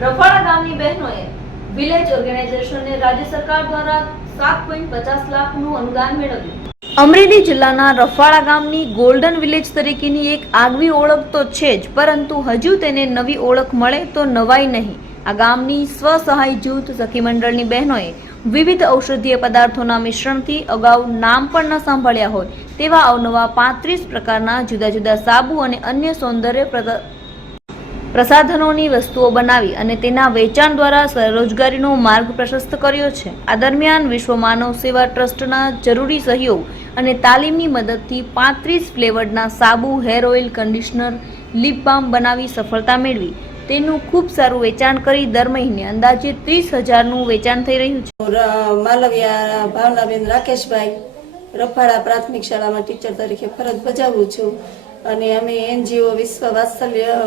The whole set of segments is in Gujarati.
રફાળા ગામની બહેનોએ વિલેજ ઓર્ગેનાઇઝેશનને રાજ્ય સરકાર દ્વારા સાત પોઈન્ટ પચાસ લાખનું અનુદાન મેળવ્યું. અમરેલી જિલ્લાના રફાળા ગામની ગોલ્ડન વિલેજ તરીકેની એક આગવી ઓળખ તો છે જ, પરંતુ હજુ તેને નવી ઓળખ મળે તો નવાઈ નહીં. આ ગામની સ્વસહાય જૂથ સખી મંડળની બહેનોએ વિવિધ ઔષધીય પદાર્થોના મિશ્રણથી અગાઉ નામ પણ ન સાંભળ્યા હોય તેવા અવનવા પાંત્રીસ પ્રકારના જુદા જુદા સાબુ અને અન્ય સૌંદર્ય પ્રસાધનોની વસ્તુઓ બનાવી અને તેના વેચાણ દ્વારા સ્વરોજગારીનો માર્ગ પ્રશસ્ત કર્યો છે. આ દરમિયાન વિશ્વ માનવ સેવા ટ્રસ્ટના જરૂરી સહયોગ અને તાલીમની મદદથી પાંત્રીસ ફ્લેવર્ડના સાબુ, hair oil, conditioner, lip balm બનાવી સફળતા મેળવી. તેનું ખૂબ સારું વેચાણ કરી દર મહિને અંદાજે ત્રીસ હજારનું વેચાણ થઈ રહ્યું છે. માલવિયા, ભાવનાબેન, રાકેશભાઈ રફાળા પ્રાથમિક શાળામાં ટીચર તરીકે ફરજ બજાવું છું. અને અમે એનજીઓ, વિશ્વ વાત્સલ્ય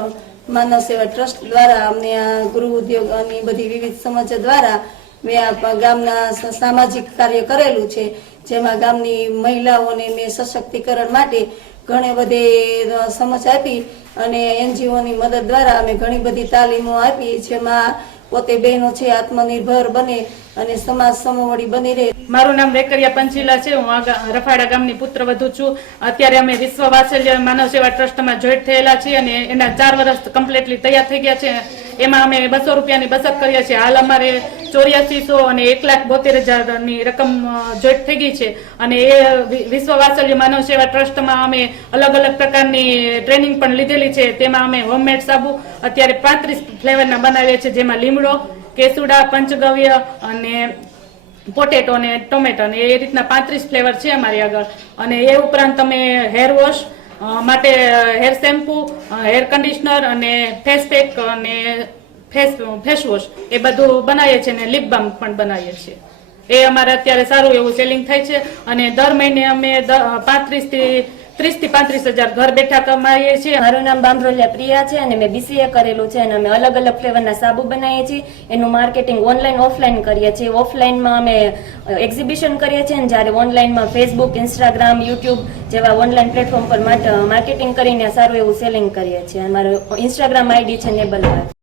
માનવ સેવા ટ્રસ્ટ દ્વારા અમને આ ગૃહ ઉદ્યોગ અને બધી વિવિધ સમજ દ્વારા મેં ગામના સામાજિક કાર્ય કરેલું છે. જેમાં ગામની મહિલાઓને મેં સશક્તિકરણ માટે ઘણી બધી સમજ આપી અને એનજીઓની મદદ દ્વારા અમે ઘણી બધી તાલીમો આપી. જેમાં પોતે બહેનો છે, આત્મનિર્ભર બને અને સમાજ સમોવડી બની રહે. મારું નામ વેકરિયા પંચીલા છે, હું રફાડા ગામની પુત્ર વધુ છું. અત્યારે અમે વિશ્વ વાત્સલ્ય માનવ સેવા ટ્રસ્ટમાં જોઈન્ટ થયેલા છીએ અને એના ચાર વર્ષ કમ્પ્લીટલી તૈયાર થઈ ગયા છે. એમાં અમે બસો રૂપિયાની બચત કરીએ છીએ. હાલ અમારે ચોર્યાસીસો અને એક લાખ બોતેર હજારની રકમ જોઈટ થઈ ગઈ છે. અને એ વિશ્વ વાત્સલ્ય માનવ સેવા ટ્રસ્ટમાં અમે અલગ અલગ પ્રકારની ટ્રેનિંગ પણ લીધેલી છે. તેમાં અમે હોમમેડ સાબુ, અત્યારે પાંત્રીસ ફ્લેવરના બનાવીએ છીએ, જેમાં લીમડો, કેસુડા, પંચગવ્ય અને પોટેટો અને ટોમેટો ને એ રીતના પાંત્રીસ ફ્લેવર છે અમારી આગળ. અને એ ઉપરાંત તમે હેર વોશ માટે હેર શેમ્પુ હેર કન્ડિશનર અને ફેસ પેક અને ફેસ ફેસવોશ એ બધું બનાવીએ છીએ અને લીપ બામ પણ બનાવીએ છીએ. એ અમારે અત્યારે સારું એવું સેલિંગ થાય છે અને દર મહિને અમે પાંત્રીસથી ત્રીસથી પાંત્રીસ હજાર ઘર બેઠા કમાઈએ છીએ. મારું નામ બામરોલિયા પ્રિયા છે અને મેં બીસીએ કરેલું છે અને અમે અલગ અલગ ફ્લેવરના સાબુ બનાવીએ છીએ. એનું માર્કેટિંગ ઓનલાઈન ઓફલાઈન કરીએ છીએ. ઓફલાઈનમાં અમે એક્ઝિબિશન કરીએ છીએ અને જ્યારે ઓનલાઈનમાં ફેસબુક ઇન્સ્ટાગ્રામ યુટ્યુબ જેવા ઓનલાઈન પ્લેટફોર્મ પર માર્કેટિંગ કરીને સારું એવું સેલિંગ કરીએ છીએ. અમારું ઇન્સ્ટાગ્રામ આઈડી છે નેબલ